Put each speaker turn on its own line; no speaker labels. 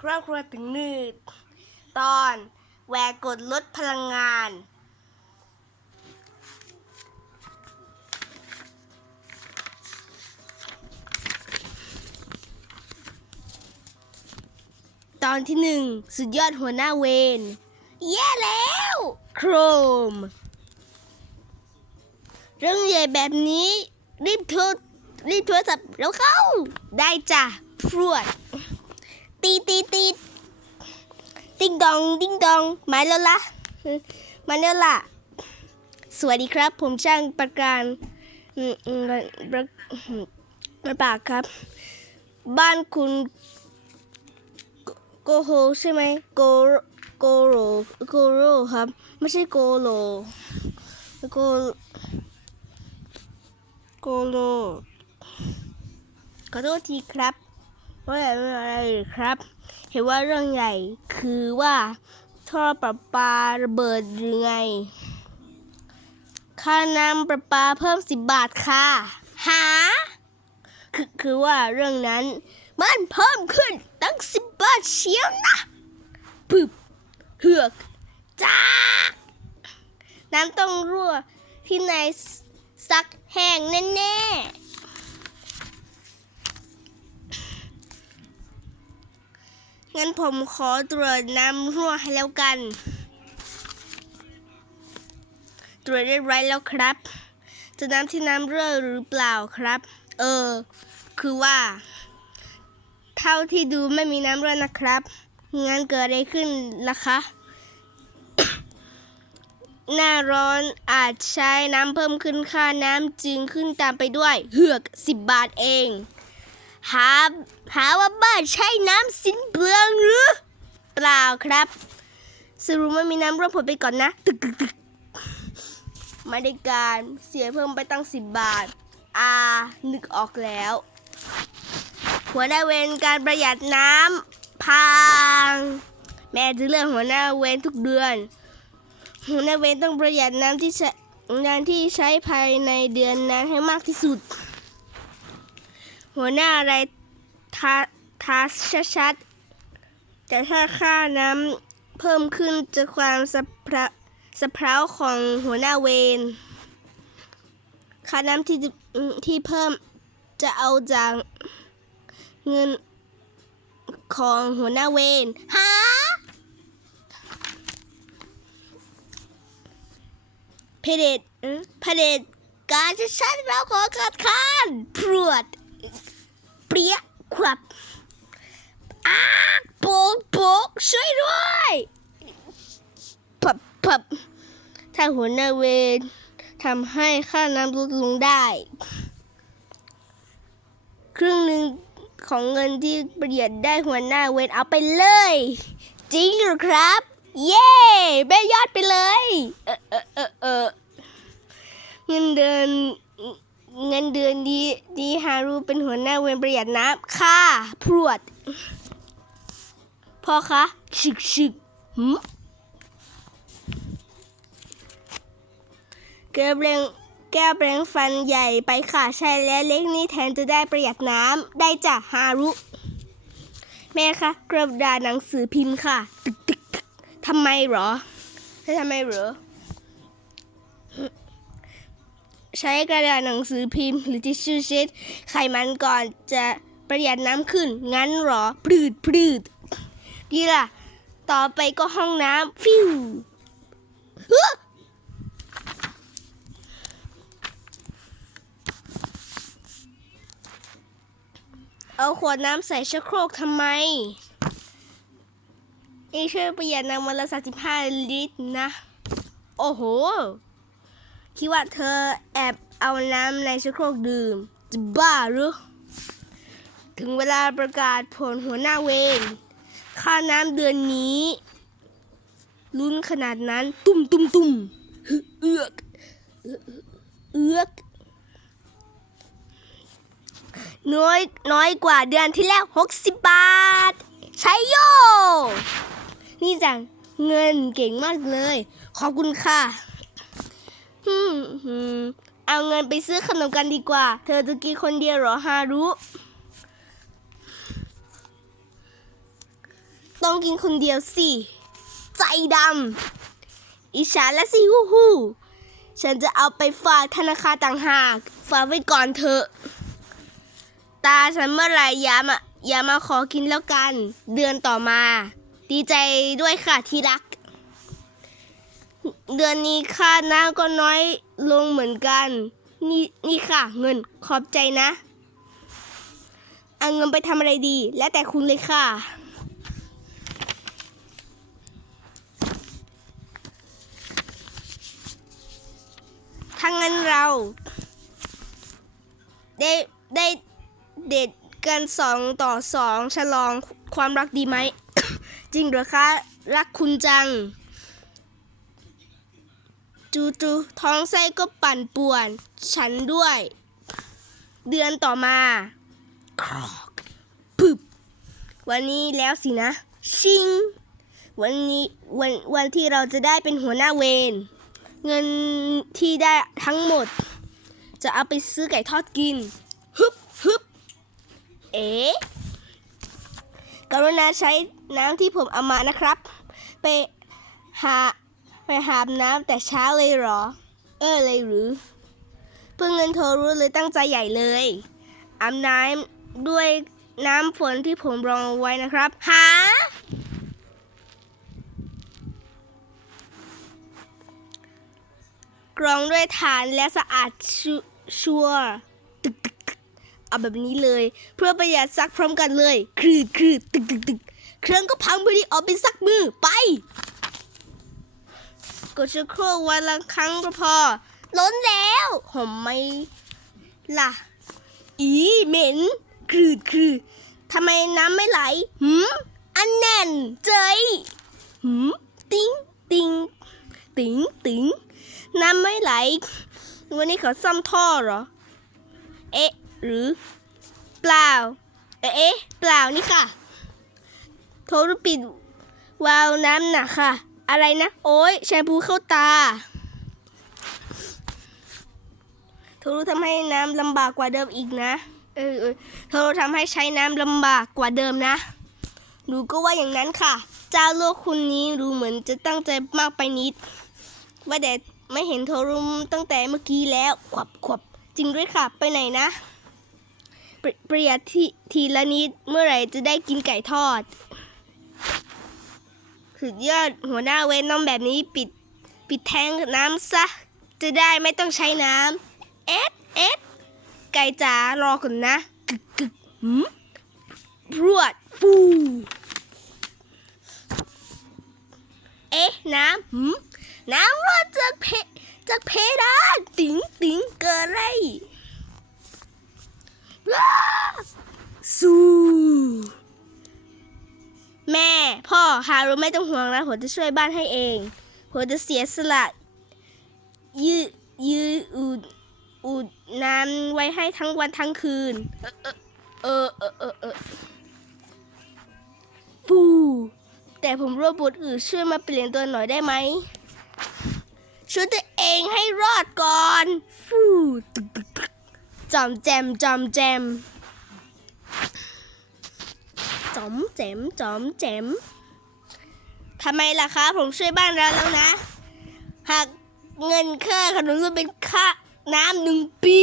ครอบครัวถึงนืดตอนแหวกกดลดพลังงาน ตอนที่หนึ่งสุดยอดหัวหน้าเวนแย่แล้ว โครม เรื่องใหญ่แบบนี้ รีบโทรรีบโทรศัพท์แล้วเข้า ได้จ้ะพรวด ตีตีตีติ๊งดองติ๊งดองมาแล้วละมาแล้วล่ะ สวัสดีครับ ผมช่างประการอืมอืมประประปากครับ บ้านคุณโกโฮใช่ไหมโกโกโรโกโรครับ ไม่ใช่โกโลโกโกโลขอโทษทีครับ ว่าอะไรครับ เห็นว่าเรื่องใหญ่คือว่าท่อประปาระเบิดหรือไง ค่าน้ำประปาเพิ่มสิบบาทค่ะ หา คือคือว่าเรื่องนั้น มันเพิ่มขึ้นตั้งสิบบาทเชียวนะปึบเหือกจ้า น้ำต้องรั่วที่ในซักแห้งแน่ๆ งั้นผมขอตรวจน้ำรั่วให้แล้วกัน ตรวจเรียบร้อยแล้วครับจะน้ำที่น้ำรั่วหรือเปล่าครับ เออ คือว่า เท่าที่ดูไม่มีน้ำรั่วนะครับ งั้นเกิดอะไรขึ้นล่ะคะ หน้าร้อนอาจใช้น้ำเพิ่มขึ้นค่าน้ำจึงขึ้นตามไปด้วย เหือกสิบบาทเอง หาหาว่าบ้านใช้น้ำสินเปลืองหรือ เปล่าครับ สรุปไม่มีน้ำร่วมผลไปก่อนนะ ตึกตึกตึกม่ได้การเสียเพิ่มไปตั้งสิบบาท อ่า นึกออกแล้ว หัวหน้าเวรการประหยัดน้ำพัง แม่จะเลือกหัวหน้าเวรทุกเดือน หัวหน้าเวรต้องประหยัดน้ำที่ใช้น้ำที่ใช้ภายในเดือนนั้นให้มากที่สุด หัวหน้าอะไรทาทาชัดๆแต่ถ้าค่าน้ำเพิ่มขึ้นจะความสะเพราสะเพราของหัวหน้าเวรค่าน้ำที่ที่เพิ่มจะเอาจากเงินของหัวหน้าเวรหาเผด็จเอ้อเด็จการจะชัดเราขอคัดค้านพรวด รี้ยครับอ้าโปกโปกช่วยด้วยปับปับถ้าหัวหน้าเวรทำให้ค่าน้ำลดลงได้ ครึ่งหนึ่งของเงินที่ประหยัดได้หัวหน้าเวรเอาไปเลย จริงหรือครับ เย้แม่ยอดไปเลย เออเออเออเงินเดือน เงินเดือนดีดีฮารุเป็นหัวหน้าเวรประหยัดน้ำค่ะพรวด พ่อคะชึกชึกหืมแก้วแปรงแก้วแปรงฟันใหญ่ไปค่ะใช่แล้วเล็กนี่แทนจะได้ประหยัดน้ำได้จ้ะฮารุ แม่คะกระดาษหนังสือพิมพ์ค่ะ ทำไมเหรอถ้าทำไมเหรอ ใช้กระดาษหนังสือพิมพ์ หรือทิชชู่เช็ดไขมันก่อนจะประหยัดน้ำขึ้น งั้นเหรอพลืดพลืดดีล่ะ ต่อไปก็ห้องน้ำฟิวเฮ้อเอาขวดน้ำใส่ชักโครกทำไมนี่ช่วยประหยัดน้ำวันละ35ลิตรนะ โอ้โห คิดว่าเธอแอบเอาน้ำในชักโครกดื่ม จะบ้าหรือ ถึงเวลาประกาศผลหัวหน้าเวรค่าน้ำเดือนนี้ลุ้นขนาดนั้น ตุ้มตุ้มตุ้มเอือกเอือกน้อยน้อยกว่าเดือนที่แล้ว 60 บาท ใช้โย นี่จัง เงินเก่งมากเลย ขอบคุณค่ะ ฮึมฮึมเอาเงินไปซื้อขนมกันดีกว่า เธอจะกินคนเดียวเหรอฮารุ ต้องกินคนเดียวสิ ใจดำ อิจฉาและสิฮู้ฮู้ฉันจะเอาไปฝากธนาคารต่างหาก ฝากไว้ก่อนเถอะ ตาฉันเมื่อไหร่อย่ามาอย่ามาขอกินแล้วกัน เดือนต่อมา ดีใจด้วยค่ะที่รัก เดือนนี้ค่าน้ำก็น้อยลงเหมือนกัน นี่นี่ค่ะ เงินขอบใจนะเอาเงินไปทำอะไรดี แล้วแต่คุณเลยค่ะถ้างั้นเรา ได้ได้เด็ดกันสองต่อสองฉลองความรักดีไหม จริงหรือคะ รักคุณจัง จูจูท้องไส้ก็ปั่นป่วน ฉันด้วย เดือนต่อมาครอกปึ๊บวันนี้แล้วสินะ ชิง วันนี้วันวันที่เราจะได้เป็นหัวหน้าเวรเงินที่ได้ทั้งหมด จะเอาไปซื้อไก่ทอดกินฮึบฮึบเอ๋กรุณาใช้น้ำที่ผมเอามานะครับ ไปหา ไปหาบน้ำแต่เช้าเลยเหรอ เออเลยหรือ เพื่อเงินโทรรู้เลยตั้งใจใหญ่เลยอาบน้ำด้วยน้ำฝนที่ผมรองเอาไว้นะครับหากรองด้วยฐานและสะอาดชัวร์ตึกตึกตึกเอาแบบนี้เลย เพื่อประหยัดซักพร้อมกันเลย คลืดคลืดตึกตึกตึกเครื่องก็พังพอดีเอาไปซักมือไป กดชักโครกวันละครั้งก็พอ ล้นแล้วหอมไหมล่ะ อีเหม็นคลืดคลืดทำไมน้ำไม่ไหลหืมอันแน่นเจยหืมติ้งติ้งติ้งติ้งน้ำไม่ไหล วันนี้เขาซ่อมท่อเหรอ เอ๊ะ หรือ เปล่า เอ๊ะ เปล่านี่ค่ะ โทรปิดวาล์วน้ำหนักค่ะ อะไรนะ โอ๊ยแชมพูเข้าตาโทรทำให้น้ำลำบากกว่าเดิมอีกนะเออเออโทรทำให้ใช้น้ำลำบากกว่าเดิมนะหนูก็ว่าอย่างนั้นค่ะ เจ้าโลกคุณนี้ดูเหมือนจะตั้งใจมากไปนิด ว่าแต่ไม่เห็นโทรรุมตั้งแต่เมื่อกี้แล้วขวับขวับจริงด้วยค่ะ ไปไหนนะปรประหยัดทีทีละนิดเมื่อไหร่จะได้กินไก่ทอด สุดยอดหัวหน้าเวนต้องแบบนี้ปิดปิดแทงน้ำซะ จะได้ไม่ต้องใช้น้ำเอ็ดเอ็ดไก่จ๋ารอก่อนนะกึกกึกหืมรวดฟูเอ๊ะน้ำหืมน้ำรอดจากเพจากเพดานติ๋งติ๋งเกิดอะไร ฮารุไม่ต้องห่วงนะผมจะช่วยบ้านให้เองผมจะเสียสละยืยืดอุดอุดน้ำไว้ให้ทั้งวันทั้งคืน เออเออเออเออเออฟูแต่ผมรวบบทอื่นช่วยมาเปลี่ยนตัวหน่อยได้ไหมช่วยตัวเองให้รอดก่อนฟูจอมแจมจอมแจมจอมแจมจอมแจม ทำไมล่ะคะ ผมช่วยบ้านเราแล้วนะ หากเงินค่าขนมรวมเป็นค่าน้ำหนึ่งปี